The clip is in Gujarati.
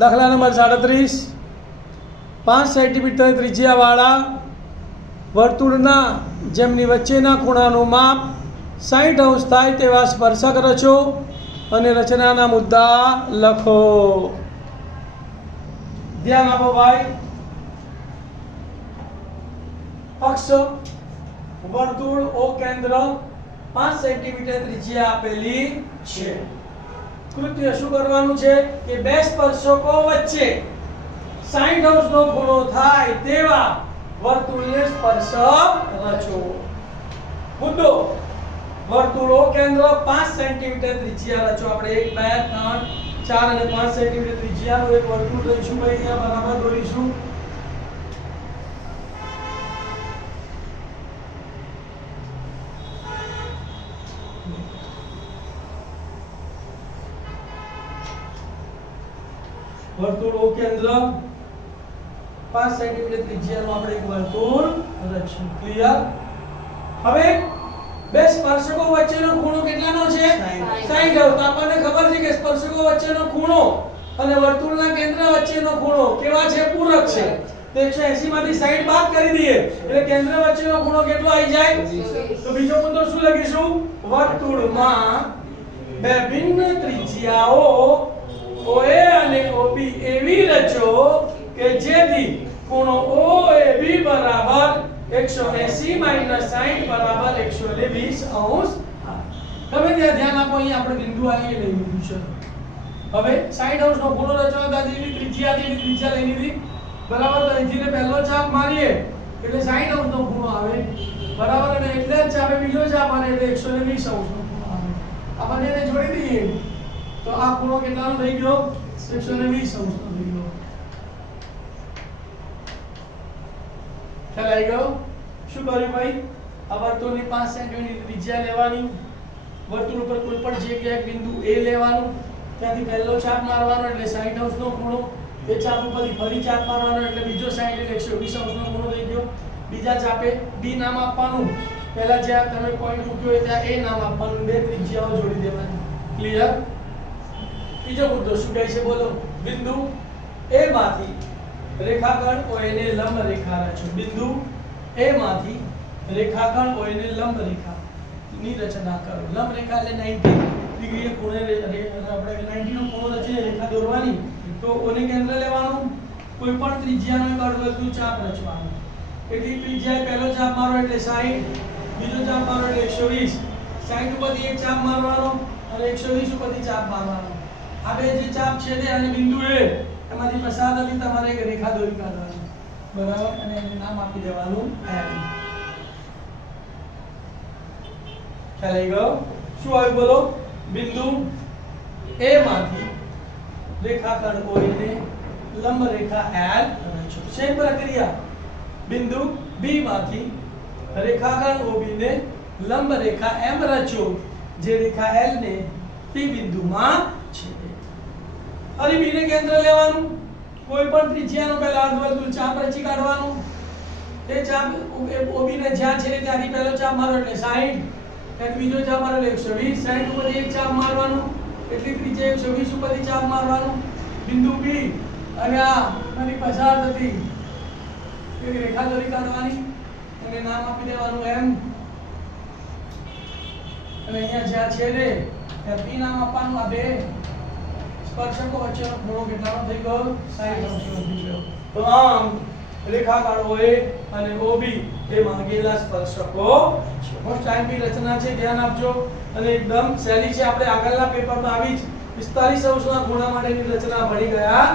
દાખલા નંબર 37 5 સેન્ટીમીટર ત્રિજ્યાવાળા વર્તુળના જેમની વચ્ચેના ખૂણાનું માપ 60 અંશ થાય તેવા સ્પર્શક રચો અને રચનાના મુદ્દા લખો. ધ્યાન આપો ભાઈ. અક્ષ વર્તુળ ઓ કેન્દ્ર 5 સેન્ટીમીટર ત્રિજ્યા આપેલી છે. કૃત્ય શું કરવાનું છે કે બે સ્પર્શકો વચ્ચે 60 અંશનો ખૂણો થાય તેવા વર્તુળને સ્પર્શક રચો. મુદ્દો વર્તુળ ઓ કેન્દ્ર 5 સેન્ટીમીટર ત્રિજ્યા રચો. આપણે 1 2 3 4 અને 5 સેન્ટીમીટર ત્રિજ્યાનું એક વર્તુળ લઈશું ભાઈ, અહીંયા બરાબર દોરીશું. વર્તુળ ઓ કેન્દ્ર 5 સેન્ટીમીટર ત્રિજ્યાનું આપણે એક વર્તુળ રચ્યું. ક્લિયર? હવે બે સ્પર્શકો વચ્ચેનો ખૂણો કેટલાનો છે? 60 અંશ. તો આપણને ખબર છે કે સ્પર્શકો વચ્ચેનો ખૂણો અને વર્તુળના કેન્દ્ર વચ્ચેનો ખૂણો કેવા છે? પૂરક છે. તો 180 માંથી 60 બાદ કરી દઈએ એટલે કેન્દ્ર વચ્ચેનો ખૂણો કેટલો આવી જાય? તો બીજો મુદ્દો શું લખીશું? વર્તુળમાં બે ભિન્ન ત્રિજ્યાઓ OA અને OB એવી રચો કે જેથી ખૂણો OAB બરાબર 180 - 60 બરાબર 120 અંશ. તમે ત્યાં ધ્યાન આપો, અહીં આપણે બિંદુ આવીએ લઈ લીધું છે. હવે 60 અંશનો ખૂણો રચવાનો દાદીની ત્રિજ્યા લઈ લીધી બરાબર. તો અહીંથી પહેલો ચાપ મારીએ એટલે 60 અંશનો ખૂણો આવે બરાબર, અને એટલે જ ચાપે બીજો ચાપ મારે એટલે 120 અંશનો ખૂણો આવે. આ બંનેને જોડી દઈએ તો આ ખૂણો કેટલાનો થઈ ગયો? 120 અંશનો થઈ ગયો. ખ્યાલ આવી ગયો? શું કર્યું ભાઈ? આ વર્તુળની 5 સેન્ટીમીટર ત્રિજ્યા લેવાની, વર્તુળ ઉપર કોઈ પણ જગ્યાએ એક બિંદુ A લેવાનું, ત્યાંથી પહેલો ચાપ મારવાનો એટલે 60 અંશનો ખૂણો, એ ચાપ ઉપરથી ફરી ચાપ મારવાનો એટલે બીજો 60 એટલે 120 અંશનો ખૂણો થઈ ગયો. બીજા ચાપે B નામ આપવાનું, પહેલા જ્યાં તમે પોઈન્ટ મૂક્યો હોય ત્યાં A નામ આપવાનું, બે ત્રિજ્યાઓ જોડી દેવાની. ક્લિયર? બીજો મુદ્દો શું કહે છે બોલો? બિંદુ A માંથી રેખાખંડ OA ને લંબ રેખા રચો. બિંદુ A માંથી રેખાખંડ OA ને લંબ રેખા ની રચના કરો. લંબ રેખા એટલે 90 ડિગ્રીએ ખૂણે આપણે 90 નો ખૂણો રચીને રેખા દોરવાની. તો O ને કેન્દ્ર લેવાનું, કોઈ પણ ત્રિજ્યાનો એક અર્ધવર્તુળ ચાપ રચવાનો. એટલી ત્રિજ્યાએ પહેલો ચાપ મારો એટલે 60, બીજો ચાપ મારો એટલે 120. 60 ઉપરથી એક ચાપ મારવાનો અને 120 ઉપરથી ચાપ મારવાનો. આ બે જે ચાપ છે તે અને બિંદુ A એમાંથી પસાર થતી તમારે એક રેખા દોરી કાઢવાની બરાબર, અને એને નામ આપી દેવાનું M. ખ્યાલ આવી ગયો? શું આવ્યું બોલો? બિંદુ A માંથી રેખાખંડ OA ને લંબ રેખા L રચો. સેમ પ્રક્રિયા બિંદુ B માંથી રેખાખંડ OB ને લંબ રેખા M રચો, જે રેખા L ને P બિંદુમાં છેદે. અને B ને કેન્દ્ર લેવાનું, કોઈ પણ ત્રિજ્યાનો પહેલા અર્ધવર્તુળ ચાપ રચી કાઢવાનું. તે ચાપ OB ને જ્યાં છે ત્યાંથી પહેલો ચાપ મારો એટલે 60, ત્યાંથી બીજો ચાપ મારો એટલે 120. 60 ઉપરથી એક ચાપ મારવાનું, એટલી ત્રિજ્યા 120 ઉપરથી ચાપ મારવાનું. બિંદુ B અને આ આની પસાર થતી એક રેખા દોરી કાઢવાની, એને નામ આપી દેવાનું M. અને અહીંયા જ્યાં છેદે ત્યાં P નામ આપવાનું. આ બે સ્પર્શકો વચ્ચેનો ખૂણો કેટલાનો થઈ ગયો? 60 અંશનો થઈ ગયો. તો આમ રેખાખંડ OA અને OB એ માંગેલા સ્પર્શકો છે. મોસ્ટ ટાઈમની રચના છે, ધ્યાન આપજો. અને એકદમ સહેલી છે. આપણે આગળના પેપરમાં આવી જ 45 અંશના ખૂણા માટેની રચના ભણી ગયા